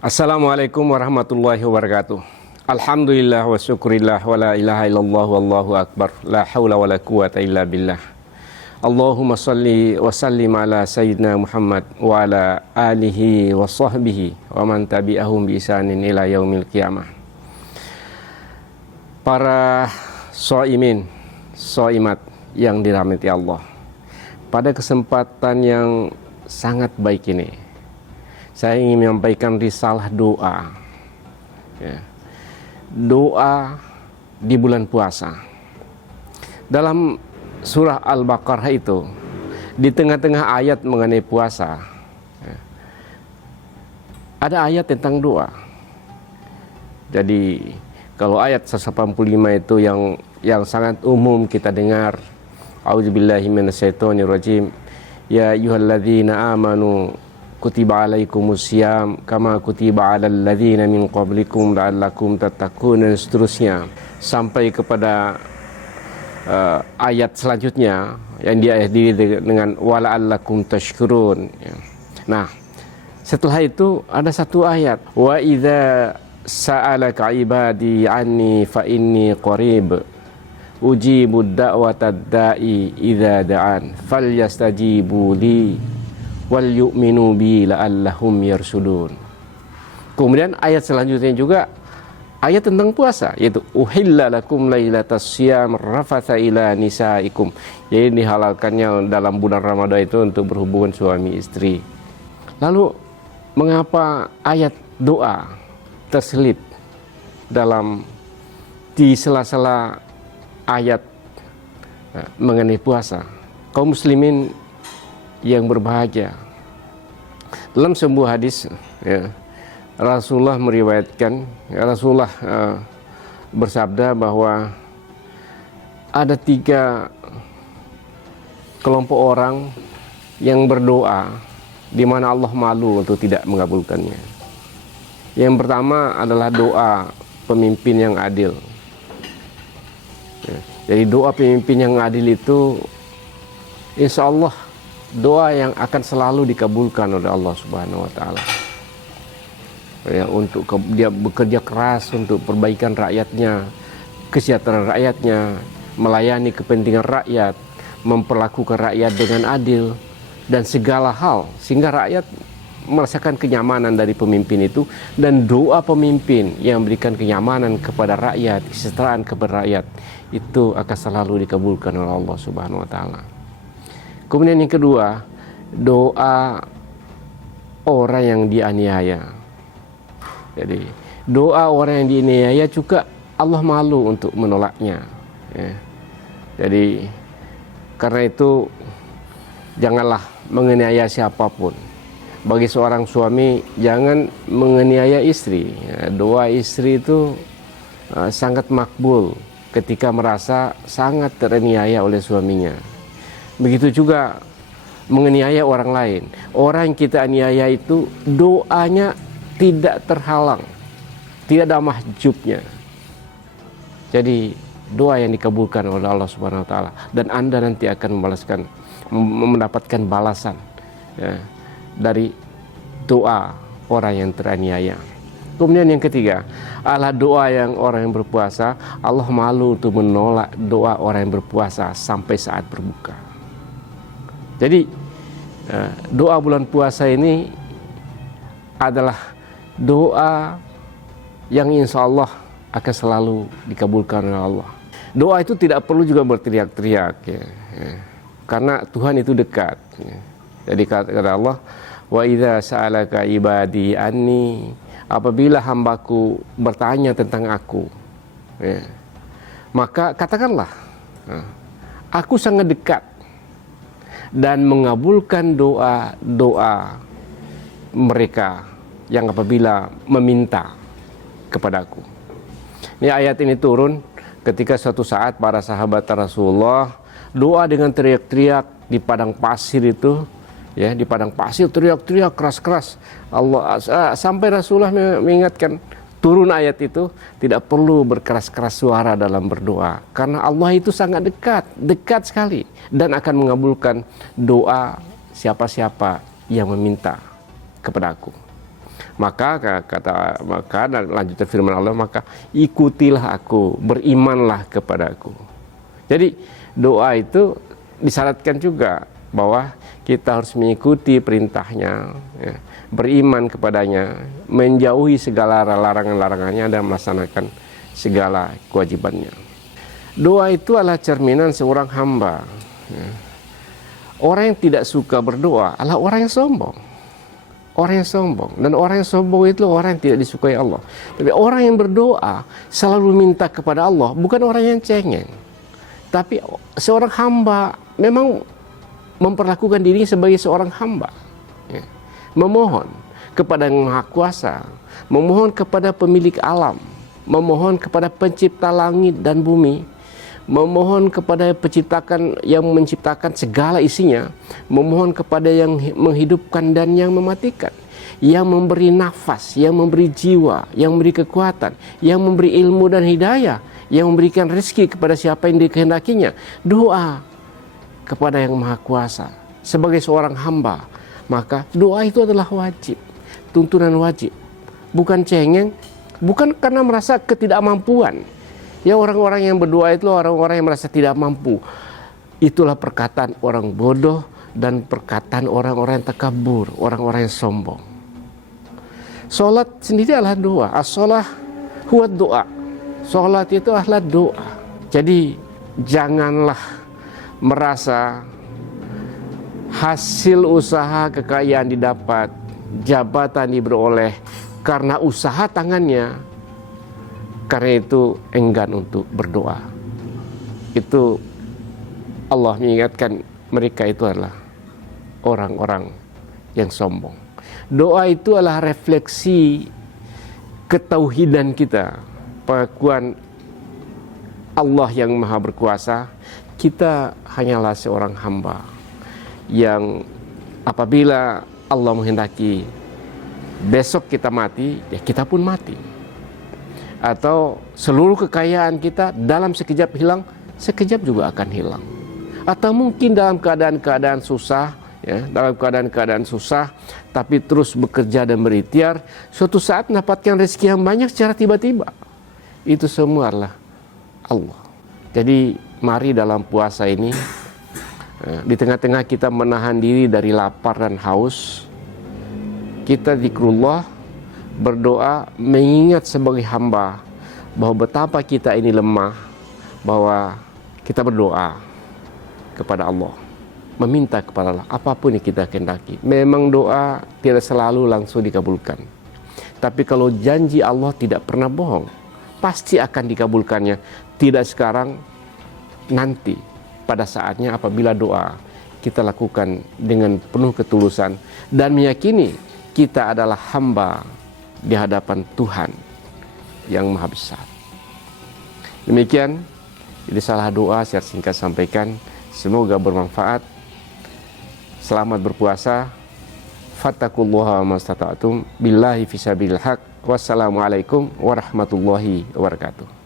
Assalamualaikum warahmatullahi wabarakatuh. Alhamdulillah wa syukurillah wa la ilaha illallah wallahu akbar. La hawla wa la quwata illa billah. Allahumma salli wa sallim ala sayyidina Muhammad wa ala alihi wa sahbihi wa man tabi'ahum bi isanin ila yaumil qiyamah. Para shaimin, shaimat yang dirahmati Allah, pada kesempatan yang sangat baik ini saya ingin menyampaikan risalah doa, doa di bulan puasa. Dalam surah Al-Baqarah itu, di tengah-tengah ayat mengenai puasa, ada ayat tentang doa. Jadi kalau ayat 185 itu yang sangat umum kita dengar, A'udzubillahi minasyaitonirrajim, ya ayyuhalladzina amanu kutiba alaikumusiyam kama kutiba alal ladzina min qablikum la'allakum tattaqun, dan seterusnya sampai kepada ayat selanjutnya yang diakhiri dengan wala'allakum tashkurun. Nah, setelah itu ada satu ayat, wa idza sa'alaka ibadi anni fa inni qarib ujibud da'watad da'i idza da'an falyastajibu li wal yu'minu bi la'allahum yarsudun. Kemudian ayat selanjutnya juga ayat tentang puasa, yaitu uhilla lakum lailatas syiyam rafatha ila nisaikum, jadi dihalalkannya dalam bulan Ramadan itu untuk berhubungan suami istri. Lalu mengapa ayat doa terselip di sela-sela ayat mengenai puasa? Kaum muslimin yang berbahagia, dalam sebuah hadis, Rasulullah meriwayatkan, Rasulullah bersabda bahwa ada 3 kelompok orang yang berdoa di mana Allah malu untuk tidak mengabulkannya. Yang pertama adalah doa pemimpin yang adil. Jadi doa pemimpin yang adil itu insya Allah doa yang akan selalu dikabulkan oleh Allah Subhanahu wa taala. Untuk dia bekerja keras untuk perbaikan rakyatnya, kesejahteraan rakyatnya, melayani kepentingan rakyat, memperlakukan rakyat dengan adil dan segala hal sehingga rakyat merasakan kenyamanan dari pemimpin itu, dan doa pemimpin yang memberikan kenyamanan kepada rakyat, kesejahteraan kepada rakyat, itu akan selalu dikabulkan oleh Allah Subhanahu wa taala. Kemudian yang kedua, doa orang yang dianiaya. Jadi doa orang yang dianiaya juga Allah malu untuk menolaknya. Jadi karena itu janganlah menganiaya siapapun. Bagi seorang suami jangan menganiaya istri. Doa istri itu sangat makbul ketika merasa sangat teraniaya oleh suaminya. Begitu juga menganiaya orang lain. Orang yang kita aniaya itu doanya tidak terhalang, tidak ada mahjubnya. Jadi doa yang dikabulkan oleh Allah Subhanahu wa taala, dan Anda nanti akan mendapatkan balasan dari doa orang yang teraniaya. Kemudian yang ketiga adalah doa yang orang yang berpuasa. Allah malu untuk menolak doa orang yang berpuasa sampai saat berbuka. Jadi doa bulan puasa ini adalah doa yang insya Allah akan selalu dikabulkan oleh Allah. Doa itu tidak perlu juga berteriak-teriak, karena Tuhan itu dekat. Jadi kata Allah, wa idza sa'alaka ibadi anni, apabila hambaku bertanya tentang aku, maka katakanlah, aku sangat dekat dan mengabulkan doa-doa mereka yang apabila meminta kepadaku. Ini ayat ini turun ketika suatu saat para sahabat Rasulullah doa dengan teriak-teriak di padang pasir itu, di padang pasir teriak-teriak keras-keras. Allah sampai Rasulullah mengingatkan, turun ayat itu, tidak perlu berkeras-keras suara dalam berdoa, karena Allah itu sangat dekat sekali, dan akan mengabulkan doa siapa-siapa yang meminta kepada aku. Maka lanjutan firman Allah, maka ikutilah aku, berimanlah kepadaku. Jadi doa itu disyaratkan juga bahwa kita harus mengikuti perintahnya, ya, beriman kepadanya, menjauhi segala larangan-larangannya, dan melaksanakan segala kewajibannya. Doa itu adalah cerminan seorang hamba, ya. Orang yang tidak suka berdoa adalah orang yang sombong. Orang yang sombong. Dan orang yang sombong itu orang yang tidak disukai Allah. Tapi orang yang berdoa selalu minta kepada Allah, bukan orang yang cengeng. Tapi seorang hamba memang memperlakukan dirinya sebagai seorang hamba, ya. Memohon kepada Yang Maha Kuasa, memohon kepada pemilik alam, memohon kepada pencipta langit dan bumi, memohon kepada yang menciptakan segala isinya, memohon kepada yang menghidupkan dan yang mematikan, yang memberi nafas, yang memberi jiwa, yang memberi kekuatan, yang memberi ilmu dan hidayah, yang memberikan rezeki kepada siapa yang dikehendakinya. Doa kepada Yang Maha Kuasa sebagai seorang hamba, maka doa itu adalah wajib, tuntunan wajib, bukan cengeng, bukan karena merasa ketidakmampuan. Ya, orang-orang yang berdoa itu orang-orang yang merasa tidak mampu. Itulah perkataan orang bodoh dan perkataan orang-orang yang takabur, orang-orang yang sombong. Salat sendiri adalah doa. As-shalah huwa doa. Salat itu adalah doa. Jadi janganlah merasa hasil usaha kekayaan didapat, jabatan diperoleh karena usaha tangannya. Karena itu enggan untuk berdoa. Itu Allah mengingatkan mereka itu adalah orang-orang yang sombong. Doa itu adalah refleksi ketauhidan kita, pengakuan Allah yang Maha Berkuasa. Kita hanyalah seorang hamba yang apabila Allah menghendaki besok kita mati, ya kita pun mati. Atau seluruh kekayaan kita dalam sekejap hilang, sekejap juga akan hilang. Atau mungkin dalam keadaan-keadaan susah, ya, dalam keadaan-keadaan susah, tapi terus bekerja dan berikhtiar, suatu saat mendapatkan rezeki yang banyak secara tiba-tiba. Itu semua adalah Allah. Jadi mari dalam puasa ini, di tengah-tengah kita menahan diri dari lapar dan haus, kita zikrullah, berdoa, mengingat sebagai hamba bahwa betapa kita ini lemah, bahwa kita berdoa kepada Allah, meminta kepada Allah apapun yang kita kehendaki. Memang doa tidak selalu langsung dikabulkan, tapi kalau janji Allah tidak pernah bohong, pasti akan dikabulkannya. Tidak sekarang, nanti pada saatnya apabila doa kita lakukan dengan penuh ketulusan dan meyakini kita adalah hamba di hadapan Tuhan yang Maha Besar. Demikian, ini salah doa saya singkat sampaikan. Semoga bermanfaat. Selamat berpuasa. Fattaqullaha mastata'tum. Billahi fisabilil haq. Wassalamualaikum warahmatullahi wabarakatuh.